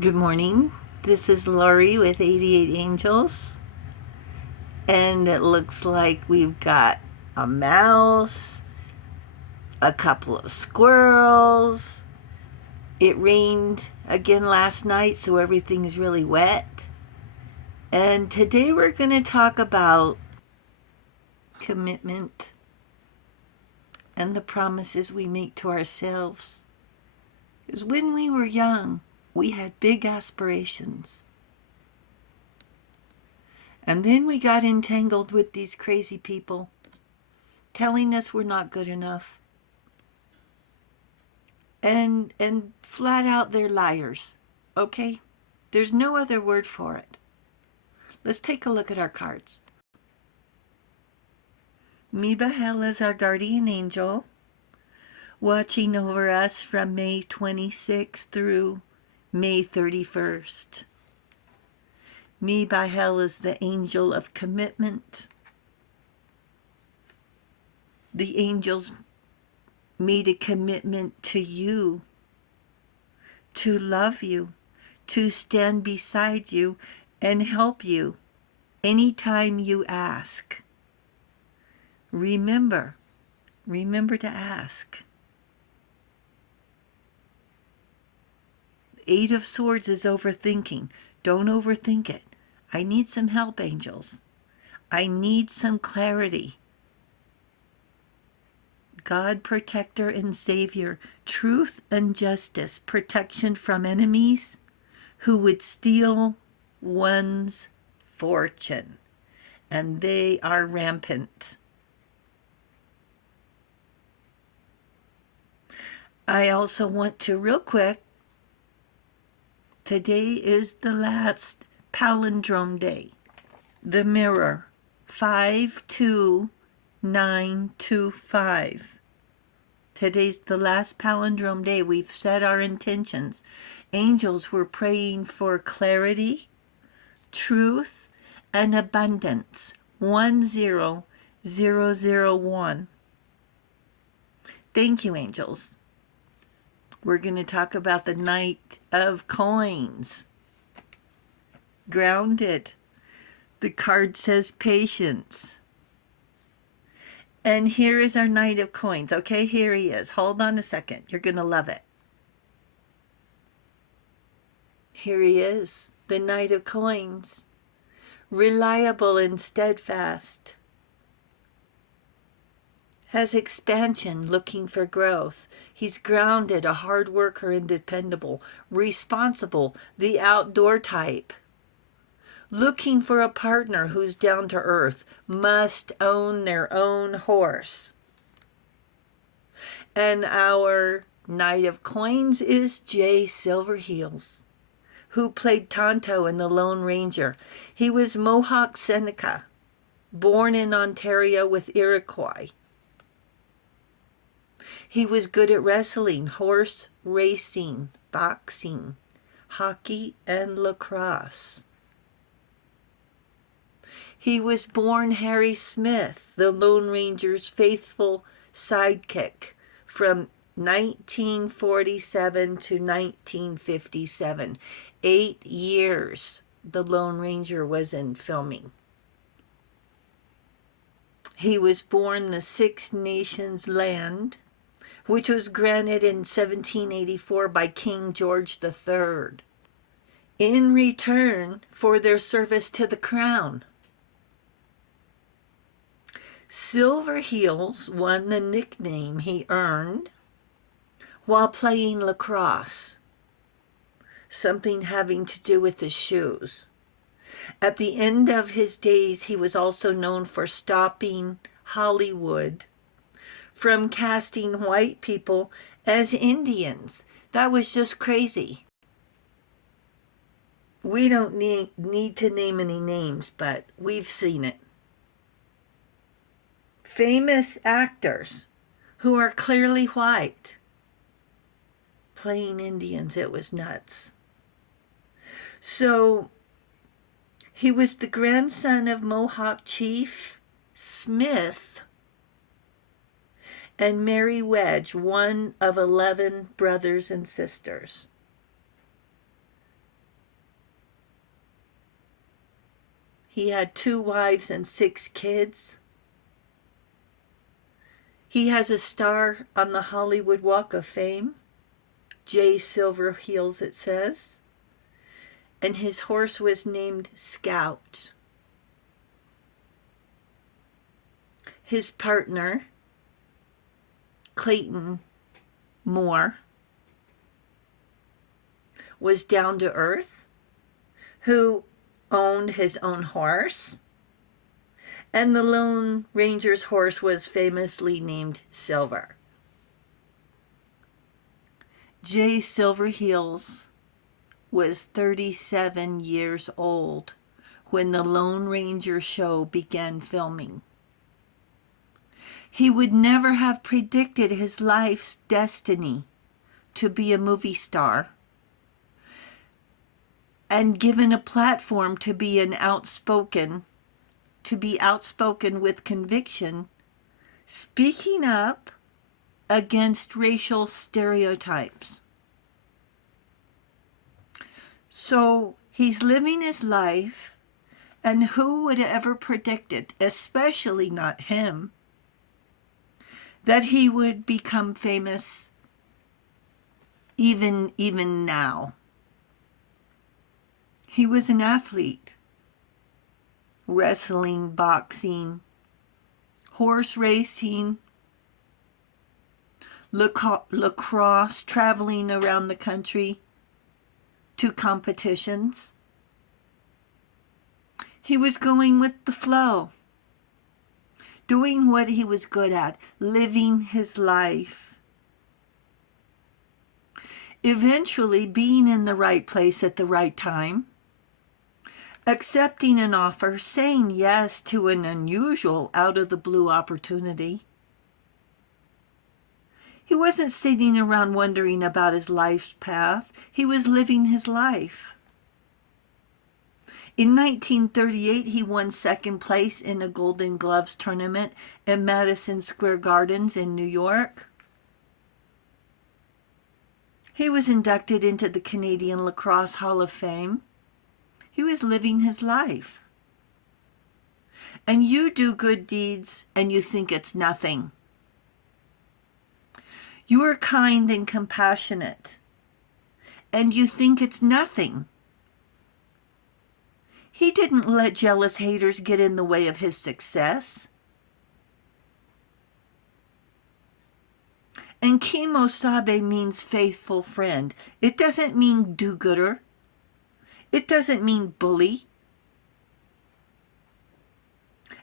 Good morning. This is Lori with 88 Angels. And it looks like we've got a mouse, a couple of squirrels. It rained again last night, so everything's really wet. And today we're going to talk about commitment and the promises we make to ourselves. Because when we were young, we had big aspirations. And then we got entangled with these crazy people telling us we're not good enough. And flat out they're liars. Okay? There's no other word for it. Let's take a look at our cards. Mibahel is our guardian angel, watching over us from May 26th through May 31st. Mibahel is the angel of commitment. The angels made a commitment to you, to love you, to stand beside you and help you anytime you ask. Remember to ask. Eight of Swords is overthinking. Don't overthink it. I need some help, angels. I need some clarity. God, protector and savior, truth and justice, protection from enemies who would steal one's fortune. And they are rampant. I also want to, real quick, today is the last palindrome day. The mirror, 52925. Today's the last palindrome day. We've set our intentions. Angels were praying for clarity, truth, and abundance. 10001. Thank you, angels. We're going to talk about the Knight of Coins. Grounded. The card says patience. And here is our Knight of Coins. Okay, here he is. Hold on a second. You're going to love it. Here he is, the Knight of Coins. Reliable and steadfast. Has expansion, looking for growth. He's grounded, a hard worker and dependable. Responsible, the outdoor type. Looking for a partner who's down to earth, must own their own horse. And our Knight of Coins is Jay Silverheels, who played Tonto in The Lone Ranger. He was Mohawk Seneca, born in Ontario with Iroquois. He was good at wrestling, horse racing, boxing, hockey, and lacrosse. He was born Harry Smith, the Lone Ranger's faithful sidekick, from 1947 to 1957. 8 years the Lone Ranger was in filming. He was born the Six Nations land, which was granted in 1784 by King George III, in return for their service to the crown. Silverheels won the nickname he earned while playing lacrosse, something having to do with his shoes. At the end of his days, he was also known for stopping Hollywood from casting white people as Indians. That was just crazy. We don't need to name any names, but we've seen it. Famous actors who are clearly white playing Indians. It was nuts. So he was the grandson of Mohawk Chief Smith and Mary Wedge, one of 11 brothers and sisters. He had 2 wives and 6 kids. He has a star on the Hollywood Walk of Fame. J. Silverheels, it says. And his horse was named Scout. His partner, Clayton Moore, was down to earth, who owned his own horse, and the Lone Ranger's horse was famously named Silver. J. Silverheels was 37 years old when the Lone Ranger show began filming. He would never have predicted his life's destiny to be a movie star and given a platform to be outspoken with conviction, speaking up against racial stereotypes. So he's living his life, and who would have ever predicted, especially not him, that he would become famous even now. He was an athlete. Wrestling, boxing, horse racing, lacrosse, traveling around the country to competitions. He was going with the flow, doing what he was good at, living his life. Eventually being in the right place at the right time, accepting an offer, saying yes to an unusual, out-of-the-blue opportunity. He wasn't sitting around wondering about his life's path. He was living his life. In 1938, he won second place in a Golden Gloves tournament in Madison Square Gardens in New York. He was inducted into the Canadian Lacrosse Hall of Fame. He was living his life. And you do good deeds and you think it's nothing. You are kind and compassionate and you think it's nothing. He didn't let jealous haters get in the way of his success. And Kimosabe means faithful friend. It doesn't mean do-gooder. It doesn't mean bully.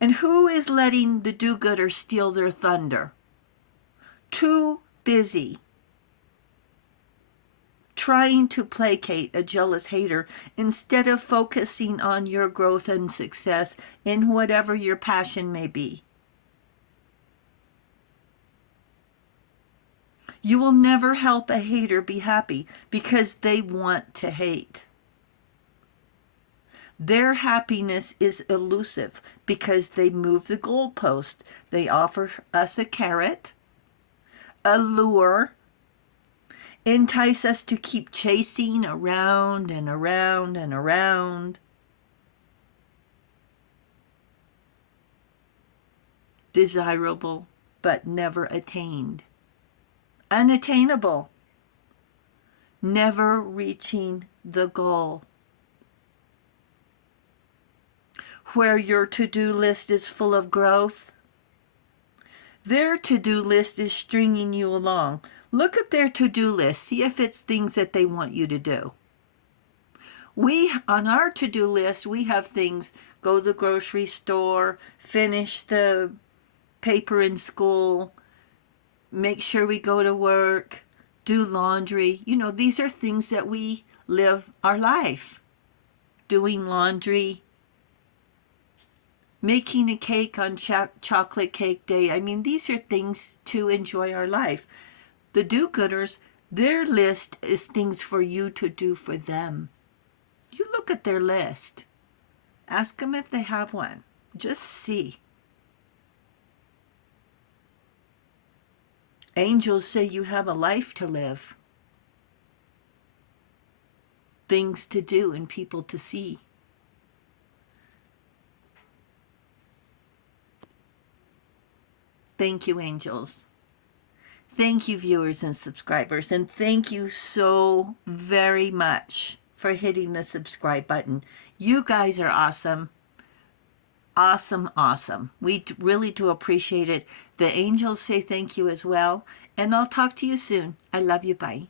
And who is letting the do-gooder steal their thunder? Too busy trying to placate a jealous hater instead of focusing on your growth and success in whatever your passion may be. You will never help a hater be happy because they want to hate. Their happiness is elusive because they move the goalpost. They offer us a carrot, a lure, entice us to keep chasing around and around and around. Desirable, but never attained. Unattainable. Never reaching the goal. Where your to-do list is full of growth, their to-do list is stringing you along. Look at their to-do list. See if it's things that they want you to do. On our to-do list, we have things: go to the grocery store, finish the paper in school, make sure we go to work, do laundry. These are things that we live our life. Doing laundry, making a cake on chocolate cake day. These are things to enjoy our life. The do-gooders, their list is things for you to do for them. You look at their list. Ask them if they have one. Just see. Angels say you have a life to live. Things to do and people to see. Thank you, angels. Thank you, viewers and subscribers. And thank you so very much for hitting the subscribe button. You guys are awesome. Awesome, awesome. We really do appreciate it. The angels say thank you as well. And I'll talk to you soon. I love you. Bye.